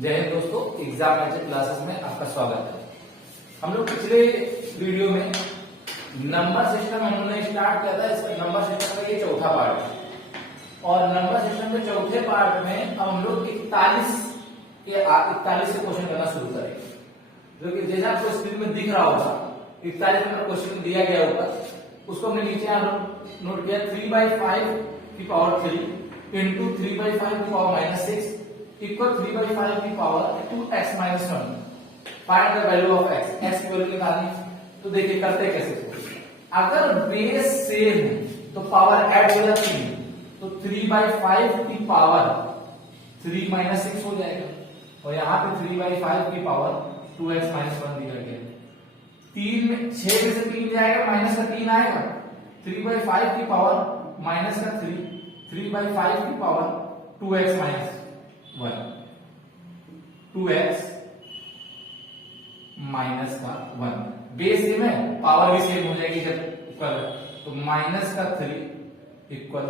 जय हिंद दोस्तों, exam magic classes में आपका स्वागत है। हम लोग पिछले वीडियो में नंबर सिस्टम हमने स्टार्ट किया था। इसका नंबर सिस्टम का ये चौथा पार्ट है और नंबर सिस्टम के चौथे पार्ट में अब हम लोग 41 से क्वेश्चन करना शुरू करेंगे। जो कि जैसा आपको स्क्रीन में दिख रहा होगा 41 नंबर क्वेश्चन दिया गया होगा, उसको हमने नीचे नोट किया 3/5 की पावर 3 इंटू 3/5 की पावर -6 इक्वल 3/5 की power 2x - 1। Find the value of x। x की वैल्यू निकालनी। तो देखिए करते कैसे। अगर बेस सेम है तो पावर ऐड हो जाती है, तो 3/5 की पावर 3 - 6 हो जाएगा और यहाँ पे 3/5 की पावर 2x - 1 दिया गया। 3 में 6 में से 3 जाएगा, माइनस का 3 आएगा। 3/5 की पावर माइनस का 3, 3/5 की पावर 2x - 1 2x माइनस का 1। बेस सेम है, पावर भी सेम हो जाएगी जब इक्वल है, तो माइनस का 3 इक्वल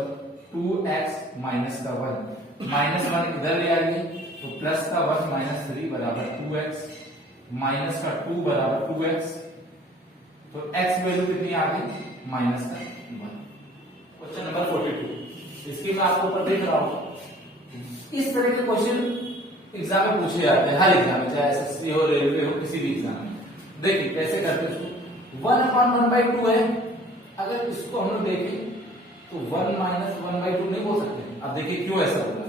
2x माइनस का 1। -1 इधर ले आएंगे तो प्लस का 1 माइनस 3 बराबर 2x माइनस का 2 बराबर 2x। तो x वैल्यू कितनी आ गई? माइनस का 1। क्वेश्चन नंबर 42 इसकी मैं आपको ऊपर देख रहा हूं। इस तरह के क्वेश्चन एग्जाम में पूछे जाते हैं, हर एग्जाम में, चाहे एसएससी हो, रेलवे हो, किसी भी एग्जाम में। देखिए कैसे करते हैं। 1/1/2 है। अगर इसको हम लोग देखें तो 1 - 1/2 नहीं बोल सकते। अब देखिए क्यों ऐसा होगा।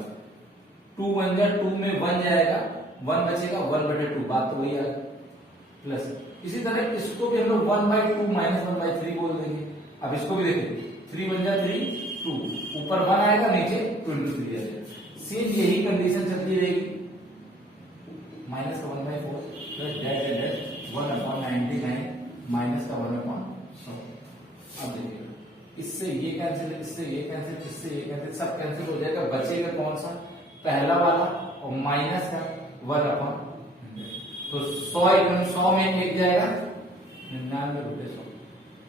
2 बन गया, 2 में 1 जाएगा, 1 बचेगा, 1/2। बात तो वही है प्लस। इसी तरह इसको भी हम लोग 1/2 - 1/3 बोल देंगे। अब इसको भी देखिए 3 बन जाए 3, 2 ऊपर 1 आएगा, नीचे 2 × 3 आएगा। सेम यही कंडीशन चलती रहेगी। माइनस का 1/4 प्लस डैश 1/99 माइनस का 1/100। अब देखिए इससे ये कैंसिल, इससे ये कैंसिल, इससे ये कैंसिल, सब कैंसिल हो जाएगा। बचेगा कौन सा? पहला वाला और माइनस का 1/100। तो 100 में 1 जाएगा, 99/100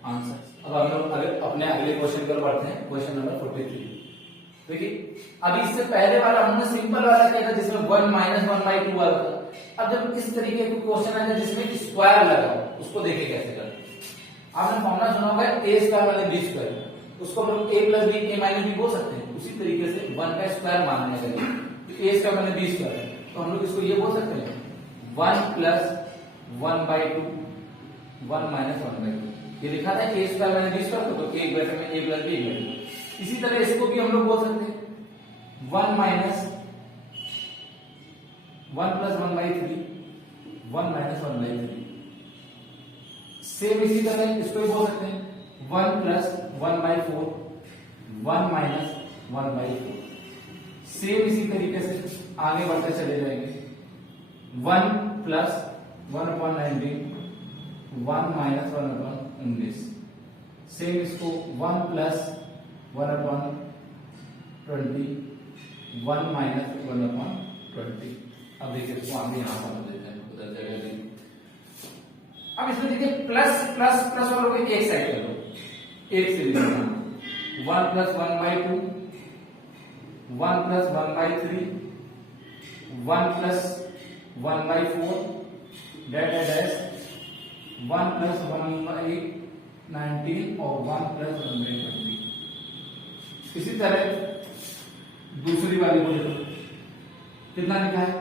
आंसर। अब हम लोग अपने अगले क्वेश्चन पर बढ़ते हैं। Question number 43। देखिए अब इससे पहले वाला हमने सिंपल वाला किया था जिसमें 1 - 1/2 वाला था। अब जब इस तरीके का क्वेश्चन आए जिसमें स्क्वायर लगा हो, उसको देखिए कैसे करते हैं। आपने फॉर्मूला सुना होगा a² - b²। उसको हम लोग a + b a - b बोल सकते हैं। उसी तरीके से 1 का स्क्वायर मानने का a² - b², तो हम लोग इसको ये बोल सकते हैं 1 + 1/2 1 - 1/2। ये लिखा था a² - b², तो एक ब्रैकेट में a + b। इसी तरह इसको भी हम लोग बोल सकते हैं 1 - 1 + 1/3 1 - 1/3। सेम इसी तरह इसको भी बोल सकते हैं 1 + 1/4 1 - 1/4। सेम इसी तरीके से आगे बढ़ते चले जाएंगे 1 + 1/19 1 - 1/19। सेम इसको 1 + 1/20 1 - 1/20। अब देखिए इसको आगे यहां समझ लेते हैं, उधर जगह नहीं। अब इसमें देखिए प्लस प्लस प्लस वालों को एक साइड कर लो, एक से लिखना 1 + 1/2 1 + 1/3 1 + 1/4 डैश 1 + 1/19 और 1 + 1/20। इसी तरह दूसरी वाली को देखो कितना लिखा है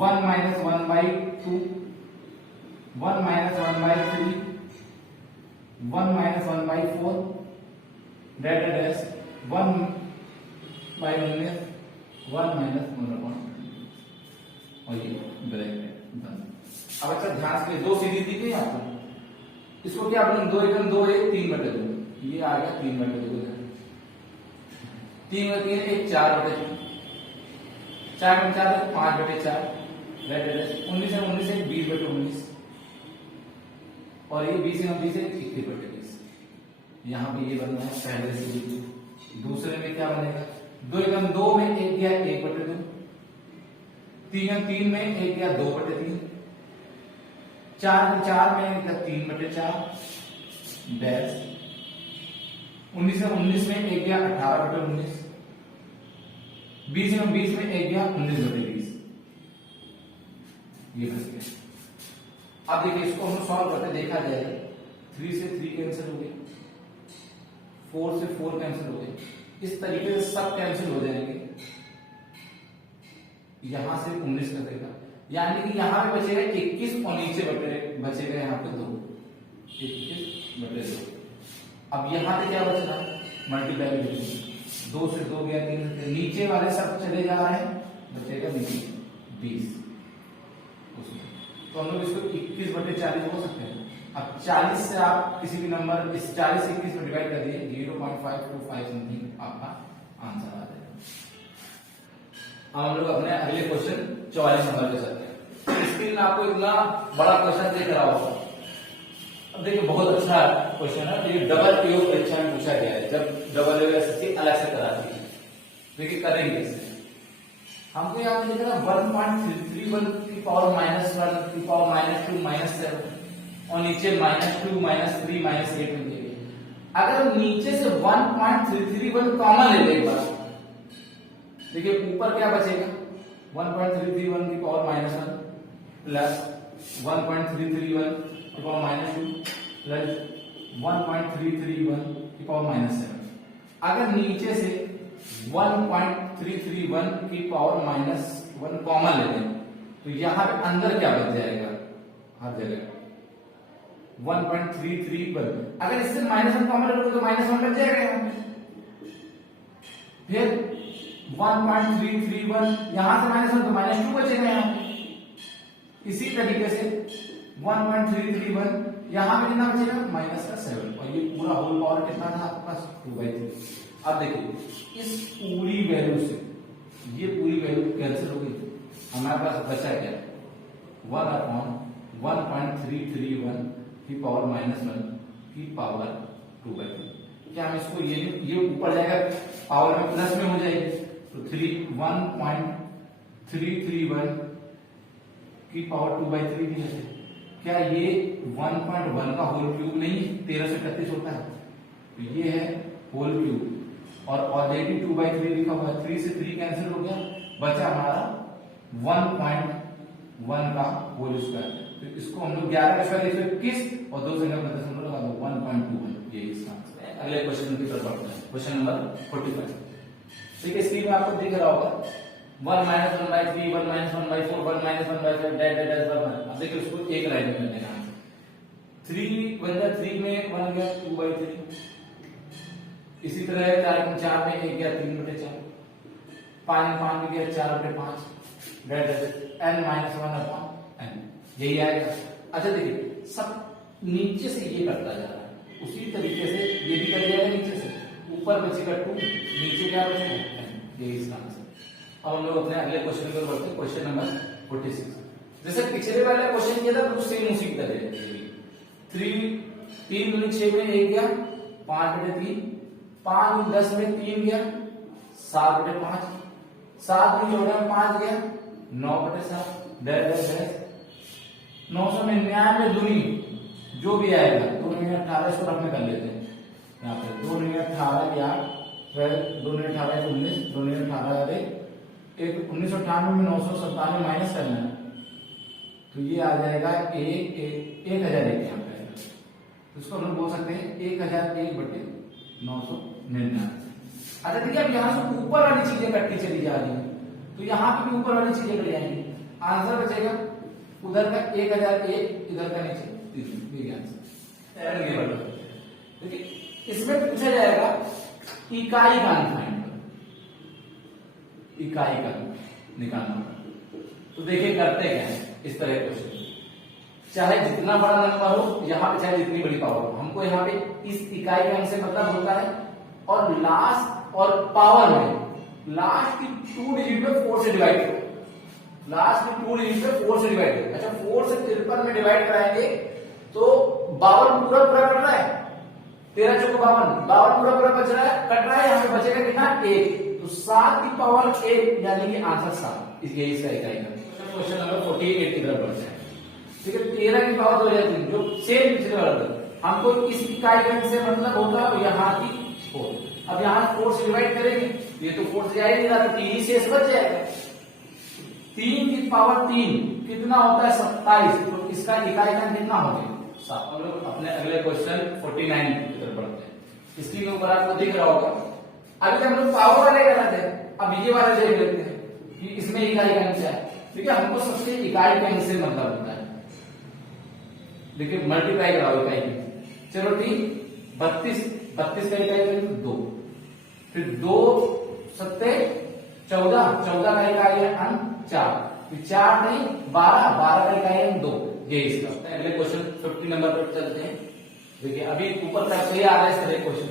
1 - 1/2 1 - 1/3 1 - 1/4 डैश 1/19 1 - 1/20 और ये ब्रैकेट बंद। अब अच्छा ध्यान से दो सीरीज दी गई आपको। इसको क्या आपने 2 × 2 1 3/2 ये आ गया 3/2 3 में 3 1 4/3 4 में 4 5/4 19 में 19 1 20/19 और ये 20 में 20 21/20। यहां पे ये बनना है पहले से। दूसरे में क्या बनेगा 2 × 2 में 1 गया 1/2 3 में 3 में 1 गया 2/3 4 में 4 में 1 गया 3/4 डैश 19 में 19 में 1 गया 18/19 20 में 20 में 1 गया 19/20। ये बच गया। अब देखिए इसको हम सॉल्व करते देखा जाएगा, 3 से 3 कैंसिल हो गए, 4 से 4 कैंसिल हो गए, इस तरीके से सब कैंसिल हो जाएंगे। यहां से 19 का देगा, यानी कि यहां पे बचेगा 21 और नीचे बचेगा यहाँ पे 2, 21/2। अब यहां पे क्या बच रहा है, मल्टीप्लाई 2 से 2 गया, 3 से, नीचे वाले सब चले जा रहे हैं, बचेगा 20। तो हम लोग इसको 21/40 हो सकते हैं। अब 40 से आप किसी भी नंबर, इस 40 से 21 में डिवाइड कर दिए, 0.525 समथिंग आपका आंसर आ जाएगा। अब हम लोग अपने अगले क्वेश्चन 44 नंबर पे चलते हैं। स्क्रीन में आपको इतना बड़ा क्वेश्चन दिख रहा होगा। अब देखिए बहुत अच्छा क्वेश्चन है, ये डबल पीओ परीक्षा में पूछा गया है, जब डबल एसएससी अलग से कराती है। देखिए करेंगे इससे, हमको यहाँ पे लिखा है 1.331 की पावर -1 की पावर -2 -7 और नीचे -2 -3 -8 में दिए गए। अगर नीचे से 1.331 कॉमन ले ले एक बार, देखिए ऊपर क्या बचेगा, 1.331 की पावर -1 प्लस 1.331 की पावर -2 प्लस 1.331 की पावर -7। अगर नीचे से 1.331 की पावर -1 कॉमन ले लें तो यहां पे अंदर क्या बच जाएगा, हर जगह 1.331। अगर इससे -1 कॉमन ले लो तो -1 बच जाएगा यहाँ पे। फिर 1.331 यहां से -1 तो -2 बचेगा यहाँ पे। इसी तरीके से 1.331 यहां पे कितना बचेगा, -7, और ये पूरा होल पावर कितना था आपके पास, 2/3। अब देखिए इस पूरी वैल्यू से ये पूरी वैल्यू कैंसिल हो गई, हमारे पास बचा क्या, 1/1.331 की पावर -1 की पावर 2/3। क्या हम इसको ये ऊपर जाएगा, पावर में प्लस में हो जाएगी, तो 1.331 की पावर 2/3 भी है। क्या ये 1.1 का होल क्यूब नहीं 13 से 31 होता है, तो ये है होल क्यूब, और ऑलरेडी 2/3 लिखा हुआ है, 3 से 3 कैंसिल हो गया, बचा हमारा 1.1 का होल स्क्वायर। तो इसको हम लोग 11 का स्क्वायर 121 और 2 से लगा दो 1.21, ये इसका आंसर है। अगले क्वेश्चन की तरफ बढ़ते हैं, क्वेश्चन नंबर 45। ठीक है, स्क्रीन में आपको दिख रहा होगा 1 - 1/3 1 - 1/4 1 - 1/5 डैश डैश डैश। अब देखिए उसको एक लाइन में करने का, 3 बन 3 में 1 गया 2/3। इसी तरह 4 में 1 गया 3/4, 5 में गया 4/5 n -1/n, यही आएगा। अच्छा देखिए सब नीचे से ये करता जा रहा है, उसी तरीके से ये भी कर जाएगा, नीचे से ऊपर बचेगा 2, नीचे क्या बचेगा n, यही इसका आंसर। अब हम लोग अपने अगले क्वेश्चन पर बढ़ते हैं, क्वेश्चन नंबर 46। जैसे पिछले वाला क्वेश्चन किया था सेम उसी की तरह 3 दूनी 6 में 1 गया 5/3, 5 दूनी 10 में 3 गया 7/5, 7 दूनी 14 में 5 गया 9/7 डैश डैश। 999 दूनी जो भी आएगा 2 में 18, इसको रफ में कर लेते हैं, यहाँ पे 2 में 18 गया, फिर 2 में 18 19, 2 में 18 एक 1998 में 997 माइनस करना है, तो ये आ जाएगा 1001 यहाँ पे, तो इसको हम बोल सकते हैं 1001/999। अच्छा देखिए अब यहाँ से ऊपर वाली चीजें कटती चली जा रही है, तो यहाँ पे भी ऊपर वाली चीजें कट जाएंगी, आंसर बचेगा उधर का 1001, इधर का नीचे 3, आंसर। देखिए इसमें पूछा जाएगा इकाई का फाइंड, इकाई का निकालना। तो देखिए करते क्या है, इस तरह क्वेश्चन, चाहे जितना बड़ा नंबर हो यहाँ पे, चाहे जितनी बड़ी पावर हो, हमको यहाँ पे इस इकाई का अंक से मतलब होता है, और लास्ट और पावर में लास्ट की 2 डिजिट पे 4 से डिवाइड करो, लास्ट की 2 डिजिट पे 4 से डिवाइड करो। अच्छा 4 से 53 में डिवाइड कराएंगे तो 52 पूरा पूरा कट रहा है, 13 चौको 52 पूरा पूरा बच रहा है, कट रहा है, यहाँ पे बचेगा कितना 1, तो 7 की पावर 1, यानी कि आंसर 7, यही इसका इकाई का। क्वेश्चन नंबर 48 की तरफ बढ़ते हैं। ठीक है, 13 की पावर 2 हो जाती है, जो सेम पिछले वाला था, हमको इस इकाई का से मतलब होता है यहाँ की 4। अब यहाँ 4 से डिवाइड करेंगे, ये तो 4 से जा ही नहीं रहा, तो 3 शेष बच जाएगा, 3 की पावर 3 कितना होता है 27, तो इसका इकाई का कितना हो गया 7। हम लोग अपने अगले क्वेश्चन 49 की तरफ बढ़ते हैं। स्क्रीन के ऊपर आपको दिख रहा होगा, अभी तक हम लोग पावर वाले कर रहे थे, अब ये वाला देख लेते हैं कि इसमें इकाई का क्या है। ठीक है, हमको सबसे इकाई का से मतलब होता है, देखिए मल्टीप्लाई कराओ इकाई की। चलो ठीक, 32 का इकाई 2, फिर 2 सत्ते 14, 14 का इकाई है अंक 4, 4 नहीं 12, 12 का इकाई है 2। ये इसका अगले क्वेश्चन 50 नंबर पर चलते हैं। देखिए अभी ऊपर तक से आ रहा है इस तरह क्वेश्चन,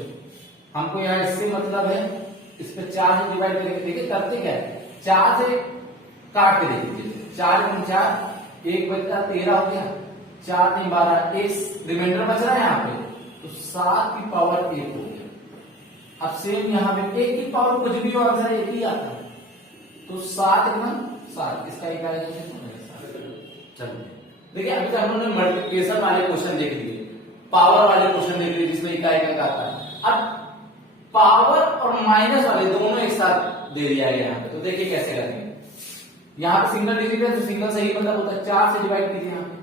हमको यहाँ इससे मतलब है, इस पे 4 से डिवाइड करके देखिए करते क्या है, 4 से काट के देखिए, 4 गुण 4 1 बचता 13 हो गया, 4 3 12, एक रिमाइंडर बच रहा है यहाँ पे, तो 7 की पावर 1 हो गया। अब सेम यहाँ पे 1 की पावर कुछ भी हो आंसर 1 ही आता है, तो 7 गुना 7 इसका इकाई चलिए। देखिए अभी तक हमने मल्टीप्लिकेशन वाले क्वेश्चन देख लिए, पावर वाले क्वेश्चन देख लिए जिसमें इकाई का आता है। अब पावर और माइनस वाले दोनों एक साथ दे दिया है यहाँ पे, तो देखिए कैसे करेंगे। यहाँ पे सिंगल डिजिट है तो सिंगल सही मतलब होता है, 4 से डिवाइड कीजिए, यहाँ पे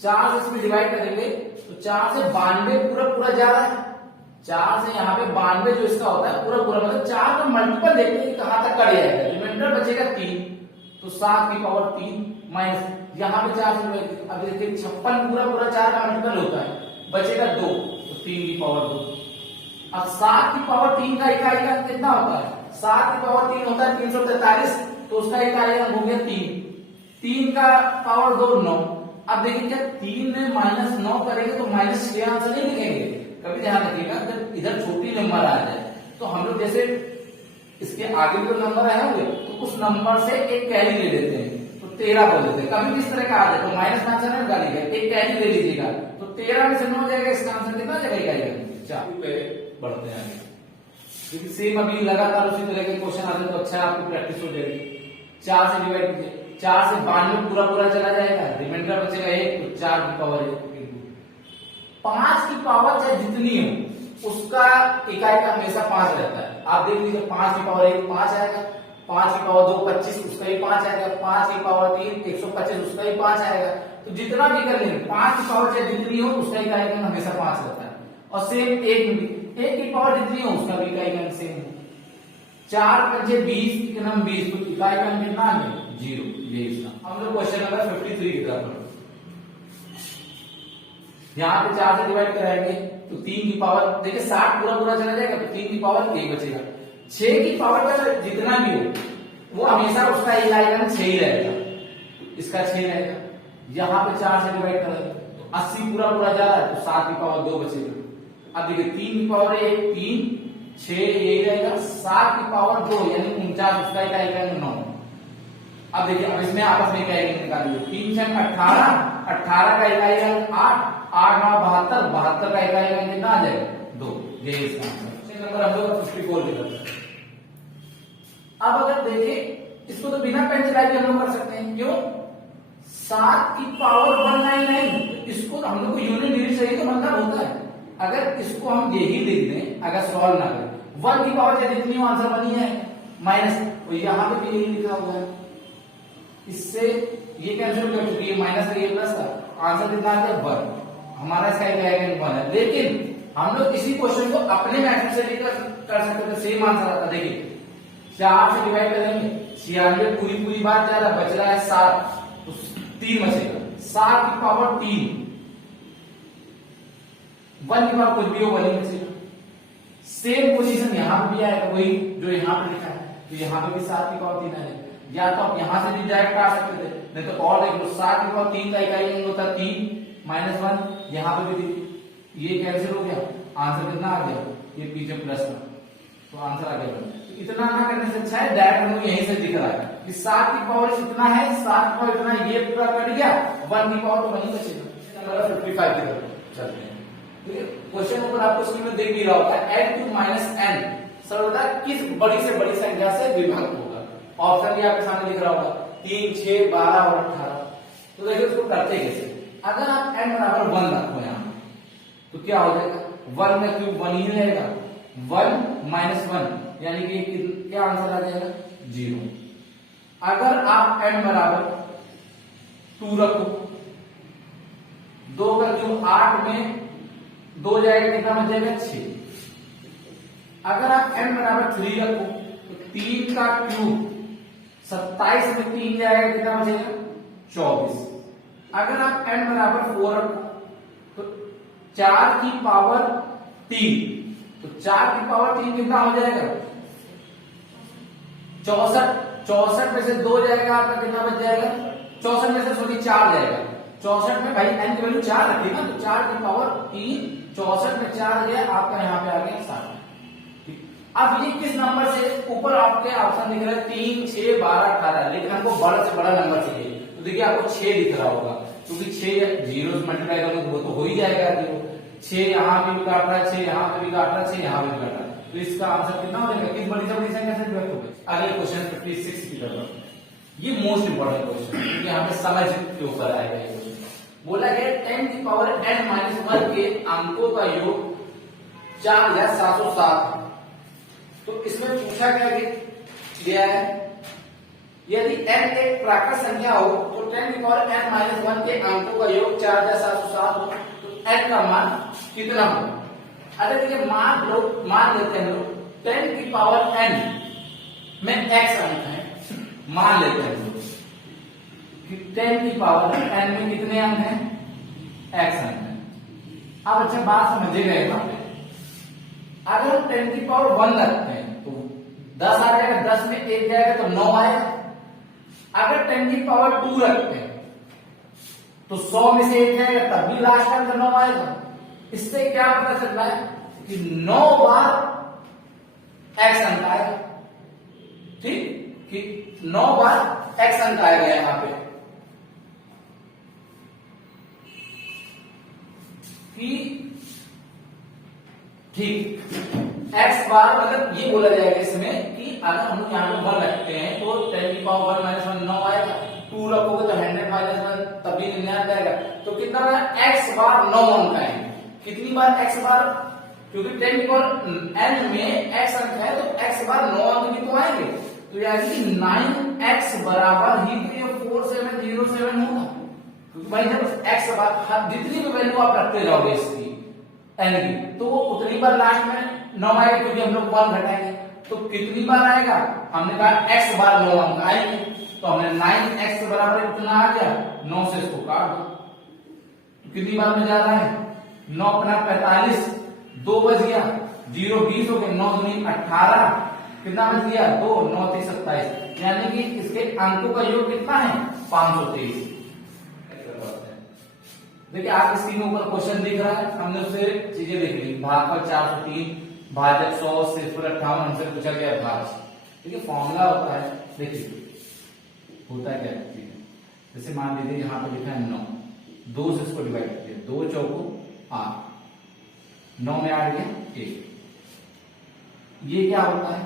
4 से इसमें डिवाइड करेंगे तो 4 से 92 पूरा जा रहा है, 4 से यहाँ पे 92 जो इसका होता है पूरा मतलब 4 का मल्टीपल देखते हैं कहां तक कट जाएगा, रिमाइंडर बचेगा 3, तो 7 की पावर 3 माइनस यहाँ पे 4 से, अब देखिए 56 पूरा 4 का मल्टीपल होता है, बचेगा 2, तो 3 की पावर 2। अब 7 की पावर 3 का इकाई का कितना होता है, 7 की पावर 3 होता है 343, तो उसका इकाई हो गया 3, 3 का पावर 2 9। अब देखिए क्या 3 में माइनस 9 करेंगे तो माइनस 6 आंसर नहीं लिखेंगे, कभी ध्यान रखिएगा जब इधर छोटी नंबर आ जाए तो हम लोग जैसे इसके आगे जो नंबर आए होंगे तो उस नंबर से एक कैरी ले लेते हैं, तो 13 बोल देते हैं। कभी भी इस तरह का आ जाए तो माइनस आंसर नहीं डालिएगा, एक कैरी ले लीजिएगा, तो 13 में से 9 जाएगा, इसका आंसर कितना जाएगा इकाई 4 पे। बढ़ते हैं आगे, क्योंकि सेम अभी लगातार उसी तरह के क्वेश्चन आते हैं तो अच्छा आपकी प्रैक्टिस हो जाएगी। 4 से डिवाइड कीजिए, 4 से 92 पूरा चला जाएगा, रिमाइंडर बचेगा 1, तो 4 की पावर 1। 5 की पावर चाहे जितनी हो उसका इकाई का हमेशा 5 रहता है। आप देख लीजिए 5 की पावर 1 5 आएगा, 5 की पावर 2 25 उसका ही 5 आएगा, 5 की पावर 3 125 उसका ही 5 आएगा। तो जितना भी कर लेंगे 5 की पावर चाहे जितनी हो उसका इकाई का हमेशा 5 रहता है। और सेम 1 की पावर जितनी हो उसका भी इकाई का सेम। 4 पंजे 20 कितना 20, तो इकाई का कितना आ गया 0। ये इसका हम लोग क्वेश्चन नंबर 53 की तरफ बढ़ते। यहाँ पे 4 से डिवाइड कराएंगे तो 3 की पावर देखिए 60 पूरा चला जाएगा, तो 3 की पावर 1 बचेगा। 6 की पावर का जितना भी हो वो हमेशा उसका इकाई का 6 ही रहेगा, इसका 6 रहेगा। यहाँ पे 4 से डिवाइड करेंगे तो 80 पूरा जा रहा है, तो 7 की पावर 2 बचेगा। अब देखिए 3 की पावर 1 3 6 यही रहेगा, 7 की पावर 2 यानी 49 उसका इकाई का 9। अब देखिए अब इसमें आपस में इकाई निकालिए, 3 6 18, 18 का इकाई अंक 8, 8 9 72, 72 का इकाई अंक कितना आ जाएगा 2। ये इसका आंसर नंबर हम लोग 54 की तरफ। अब अगर देखें इसको तो बिना पेन चलाए भी हम लोग कर सकते हैं, क्यों 7 की पावर 199, इसको हम लोग को यूनिट डिजिट चाहिए तो मतलब होता है। अगर इसको हम यही लिख दें अगर सॉल्व ना करें, 1 की पावर चाहे जितनी आंसर बनी है माइनस, तो यहाँ पे भी यही लिखा हुआ है, इससे ये कैंसिल कर चुकी है, माइनस का ये प्लस का आंसर कितना आ गया 1। हमारा इसका इकाई 1 है, लेकिन हम लोग इसी क्वेश्चन को अपने मैथड से लेकर कर सकते थे, सेम आंसर आता। देखिए 4 से डिवाइड करेंगे 96 पूरी बात जा रहा है, बच रहा है 7, तो 3 बचेगा। 7 की पावर 3, 1 की पावर कुछ भी हो वही बचेगा। सेम पोजीशन यहाँ पे भी आएगा, वही जो यहाँ पे लिखा है, तो यहाँ पे भी 7 की पावर 3 आएगा। या तो आप यहाँ से भी डायरेक्ट आ सकते थे, नहीं तो और देख लो 7 की पावर 3 का इकाई अंक होता है 3 माइनस 1, यहाँ पे भी ये कैंसिल हो गया, आंसर कितना आ गया ये पीछे प्लस में, तो आंसर आ गया। इतना ना करने से अच्छा है डायरेक्ट हम लोग यहीं से दिख रहा है कि 7 की पावर इतना है, 7 की पावर इतना, ये पूरा कट गया, 1 की पावर तो वहीं बचेगा। 55 की तरफ चलते हैं। क्वेश्चन ऊपर आपको स्क्रीन में देख भी रहा होगा, n2 माइनस n सर्वदा किस बड़ी से बड़ी संख्या से विभक्त होगा। ऑप्शन भी आपके सामने दिख रहा होगा 3 6 12 और 18। तो देखिए उसको करते कैसे। अगर आप n बराबर 1 रखो यहाँ तो क्या हो जाएगा, 1 में क्यूब 1 ही रहेगा, 1 माइनस 1 यानी कि क्या आंसर आ जाएगा 0। अगर आप n बराबर 2 रखो, 2 का क्यूब 8 में 2 जाएगा, कितना बच जाएगा 6। अगर आप n बराबर 3 रखो तो 3 का क्यूब 27 में 3 जाएगा, कितना बचेगा 24। अगर आप n बराबर 4 रखो तो 4 की पावर 3, तो 4 की पावर 3 कितना हो जाएगा 64। 64 में से 2 जाएगा, आपका कितना बच जाएगा 64 में से सॉरी 4 जाएगा। 64 में भाई n की वैल्यू 4 रखी ना, तो 4 की पावर 3, 64 में 4 गया, आपका यहाँ पे आ गया 60। अब ये किस नंबर से, ऊपर आपके ऑप्शन दिख रहा है 3, 6, 12, 18, लेकिन हमको बड़ा से बड़ा नंबर चाहिए। तो देखिए आपको 6 दिख रहा होगा, क्योंकि 6 जीरो से मल्टीप्लाई करोगे तो वो तो हो ही जाएगा 0। 6 यहाँ पे भी काट रहा है, 6 यहाँ पे भी काट रहा है, 6 यहाँ पे भी काट रहा है, तो इसका आंसर कितना हो जाएगा, किस बड़ी से बड़ी संख्या से डिवाइड होगा। अगले क्वेश्चन 56 की तरफ, ये मोस्ट इंपोर्टेंट क्वेश्चन है क्योंकि यहाँ पे समझ के ऊपर आएगा ये क्वेश्चन। बोला गया 10 की पावर n-1 के अंकों का योग 4707। तो इसमें पूछा गया है यदि n एक प्राकृत संख्या हो तो 10 की पावर n-1 के अंकों का योग 4707 हो, तो n का मान कितना हो। अरे देखिए मान लेते हैं लोग 10 की पावर n में x अंक है, मान लेते हैं लोग कि 10 की पावर n में कितने अंक हैं, x अंक है। अब अच्छा बात समझिएगा यहाँ पे, अगर हम 10 की पावर 1 रखते हैं तो 10 आ जाएगा, 10 में 1 जाएगा तो 9 आएगा। अगर 10 की पावर 2 रखते हैं तो 100 में से 1 जाएगा, तब भी लास्ट का अंक 9 आएगा। इससे क्या पता चल रहा है कि 9 बार x अंक आएगा, ठीक, कि 9 बार x अंक आएगा यहां पे, कि ठीक x बार मतलब ये बोला जाएगा इसमें कि अगर हम यहाँ पे 1 रखते हैं तो 10 की पावर 1 - 1 9 आएगा, 2 रखोगे तो 100 - 1 तभी 99 आएगा। तो कितना बना x बार 9 अंक आएंगे। कितनी बार x बार, क्योंकि 10 की पावर n में x अंक है तो x बार 9 अंक भी तो आएंगे, तो यानी कि 9x बराबर ही 4707 होगा। क्योंकि भाई जब x बार जितनी भी वैल्यू आप रखते जाओगे इसकी n की, तो वो उतनी बार लास्ट में 9 आएगा, क्योंकि हम लोग 1 घटाएंगे। तो कितनी बार आएगा, हमने कहा x बार 9 अंक आएंगे, तो हमने 9x बराबर कितना आ गया 9 से इसको काट दो, तो कितनी बार में जा रहा है 9 अपना 45, 2 बच गया, 0 20 हो गए, 9 दूनी 18, कितना बच गया 2, 9 3 27, यानी कि इसके अंकों का योग कितना है 523। देखिए आप स्क्रीन में ऊपर क्वेश्चन दिख रहा है, हमने उससे चीजें देख ली, भागफल 403, भाजक 100, सिर्फ 58, हमसे पूछा गया भाज। देखिए फॉर्मूला होता है, देखिए होता है क्या चीज, जैसे मान लीजिए यहाँ पे लिखा है 9, 2 से इसको डिवाइड किया, 2 चौको 8, 9 में 8 गया 1, ये क्या होता है,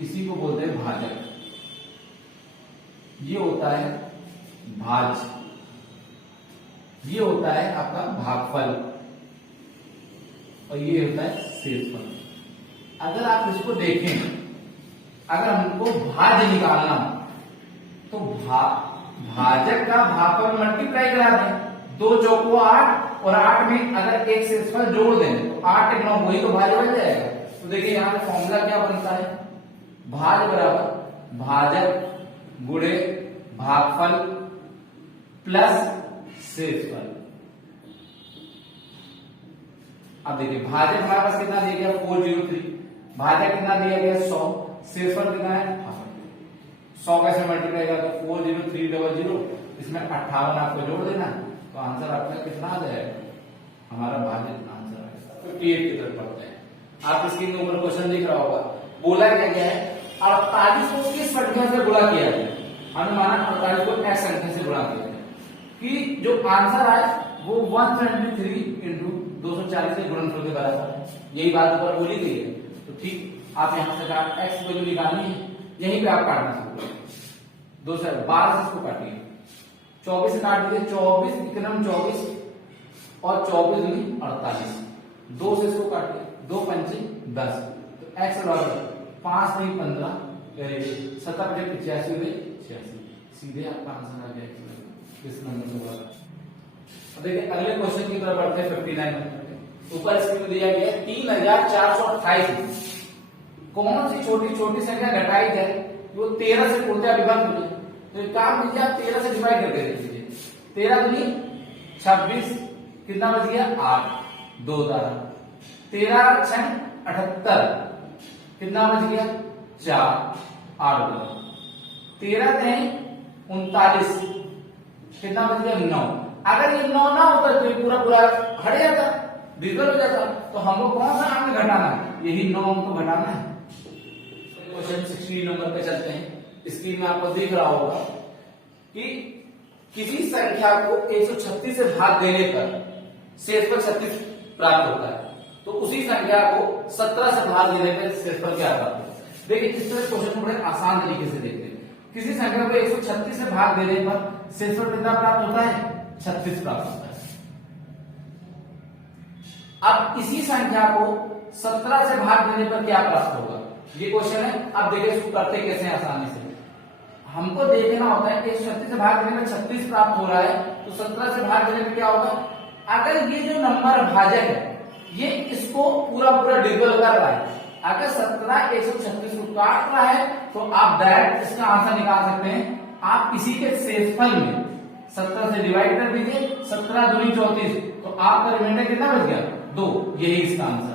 इसी को बोलते हैं भाजक, ये होता है भाज, ये होता है आपका भागफल, और ये होता है शेषफल। अगर आप इसको देखें, अगर हमको भाज्य निकालना तो भाजक का भागफल मल्टीप्लाई करा दें, 2 चौको 8 और 8 में अगर एक शेषफल जोड़ दें तो 8 1 9 वही तो भाज्य बन जाएगा। तो देखिए यहाँ पे फॉर्मूला क्या बनता है, भाज बराबर भाजक गुणे भागफल प्लस शेषफल। अब देखिए भाजक हमारे पास कितना दिया गया 403, भाजक कितना दिया गया 100, शेषफल कितना है 100 कैसे मल्टीप्लाई करेगा तो 40300, इसमें 58 आपको जोड़ देना, तो आंसर आपका कितना आ जाएगा, हमारा भाजक आंसर आएगा 58 की तरफ पड़ता है। आप इसके ऊपर क्वेश्चन दिख रहा होगा, बोला क्या गया है 48 को किस संख्या से गुणा किया गया, हमने माना 48 को x संख्या से गुणा किया गया, कि जो आंसर आए वो 173 इंटू 240 के गुणनफल के बराबर है, यही बात ऊपर बोली गई है। तो ठीक आप यहां से x वैल्यू निकालनी है, यहीं पे आप काटना शुरू करें, 2 से 12 से इसको काटिए, 24 से काट दीजिए, 24 इकनम 24 और 24 दूनी 48, 2 से इसको काटिए, 2 पंचे 10, तो x बराबर 5 नहीं 15, 17 बटे 85 हुए 86, सीधे आपका आंसर आ गया इस नंबर द्वारा। अब देखिए अगले क्वेश्चन की तरफ बढ़ते हैं 59 नंबर। ऊपर स्क्रीन में दिया गया 3428 कौन सी छोटी छोटी संख्या घटाई जाए वो 13 से पूर्णतः विभक्त हो। तो एक काम कीजिए, आप 13 से डिवाइड करके देखिए। 13 दूनी 26, कितना बच गया 8, 2 12, 13 छन 78, कितना बच गया 4, 8 2, 13 नहीं 39, कितना बच गया 9। अगर ये 9 ना होता तो ये पूरा पूरा हट जाता, डिविजल हो जाता। तो हमको कौन सा अंक घटाना है, यही 9 अंक को घटाना है। क्वेश्चन 16 नंबर पे चलते हैं। स्क्रीन में आपको दिख रहा होगा कि किसी संख्या को 136 से भाग देने पर शेषफल 36 प्राप्त होता है, तो उसी संख्या को 17 से भाग देने पर शेषफल क्या प्राप्त होता है। देखिए इस तरह क्वेश्चन को बड़े आसान तरीके से देखते हैं। किसी संख्या को 136 से भाग देने पर शेषफल कितना प्राप्त होता है, 36 प्राप्त होता है। अब इसी संख्या को 17 से भाग देने पर क्या प्राप्त होगा, ये क्वेश्चन है। अब देखिए इसको करते कैसे आसानी से। हमको देखना होता है 136 से भाग देने में 36 प्राप्त हो रहा है, तो 17 से भाग देने में क्या होगा। अगर ये जो नंबर भाजक है ये इसको पूरा पूरा डिविजल कर रहा है, अगर 17 136 को काट रहा है तो आप डायरेक्ट इसका आंसर निकाल सकते हैं। आप इसी के शेषफल में 17 से डिवाइड कर दीजिए, 17 दूनी 34, तो आपका रिमाइंडर कितना बच गया 2, यही इसका आंसर।